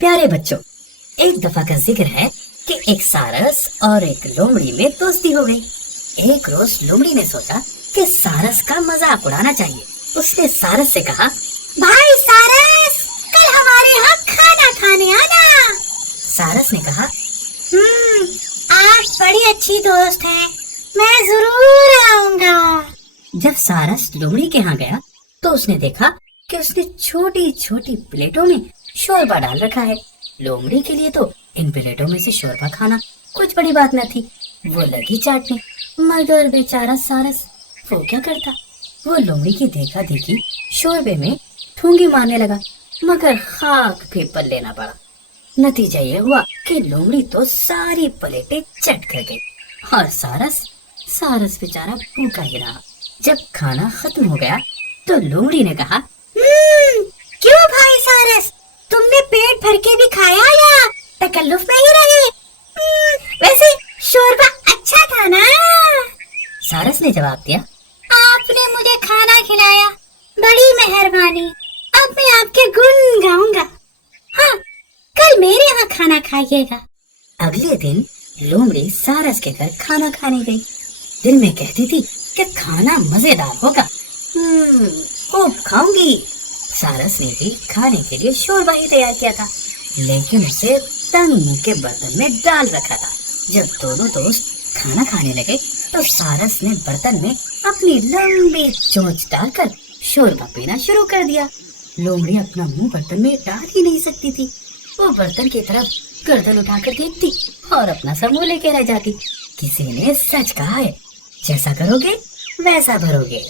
پیارے بچوں، ایک دفعہ کا ذکر ہے کہ ایک سارس اور ایک لومڑی میں دوستی ہو گئی۔ ایک روز لومڑی نے سوچا کہ سارس کا مذاق اڑانا چاہیے۔ اس نے سارس سے کہا، بھائی سارس، کل ہمارے یہاں کھانا کھانے آنا۔ سارس نے کہا، آپ بڑی اچھی دوست ہیں، میں ضرور آؤں گا۔ جب سارس لومڑی کے ہاں گیا تو اس نے دیکھا کہ اس نے چھوٹی چھوٹی پلیٹوں میں شوربہ ڈال رکھا ہے۔ لومڑی کے لیے تو ان پلیٹوں میں سے شوربہ کھانا کچھ بڑی بات نہ تھی۔ وہ لگی چاٹنے، مگر بیچارہ سارس وہ کیا کرتا؟ وہ لومڑی کی دیکھا دیکھی شوربے میں ٹھونگی مارنے لگا، مگر خاک بھی پلے نہ پڑا۔ نتیجہ یہ ہوا کہ لومڑی تو ساری پلیٹیں چٹ کر گئی اور سارس بیچارہ بھوکا ہی رہا۔ جب کھانا ختم ہو گیا تو لومڑی نے کہا، کیوں بھائی سارس، تم نے پیٹ بھر کے بھی کھایا یا تکلف میں ہی رہے؟ ویسے شوربہ اچھا تھا نا؟ سارس نے جواب دیا، آپ نے مجھے کھانا کھلایا، بڑی مہربانی، اب میں آپ کے گن گاؤں گا۔ ہاں، کل میرے یہاں کھانا کھائیے گا۔ اگلے دن لومڑی سارس کے گھر کھانا کھانے گئی۔ دل میں کہتی تھی کہ کھانا مزیدار ہوگا، خوب کھاؤں گی۔ سارس نے بھی کھانے کے لیے شوربہ ہی تیار کیا تھا، لیکن اسے تنگ منہ کے برتن میں ڈال رکھا تھا۔ جب دونوں دوست کھانا کھانے لگے تو سارس نے برتن میں اپنی لمبی چونچ ڈال کر شوربہ پینا شروع کر دیا۔ لومڑی اپنا منہ برتن میں ڈال ہی نہیں سکتی تھی۔ وہ برتن کی طرف گردن اٹھا کر دیکھتی اور اپنا سر منہ لے کے رہ جاتی۔ کسی نے سچ کہا ہے، جیسا کرو گے ویسا بھرو گے۔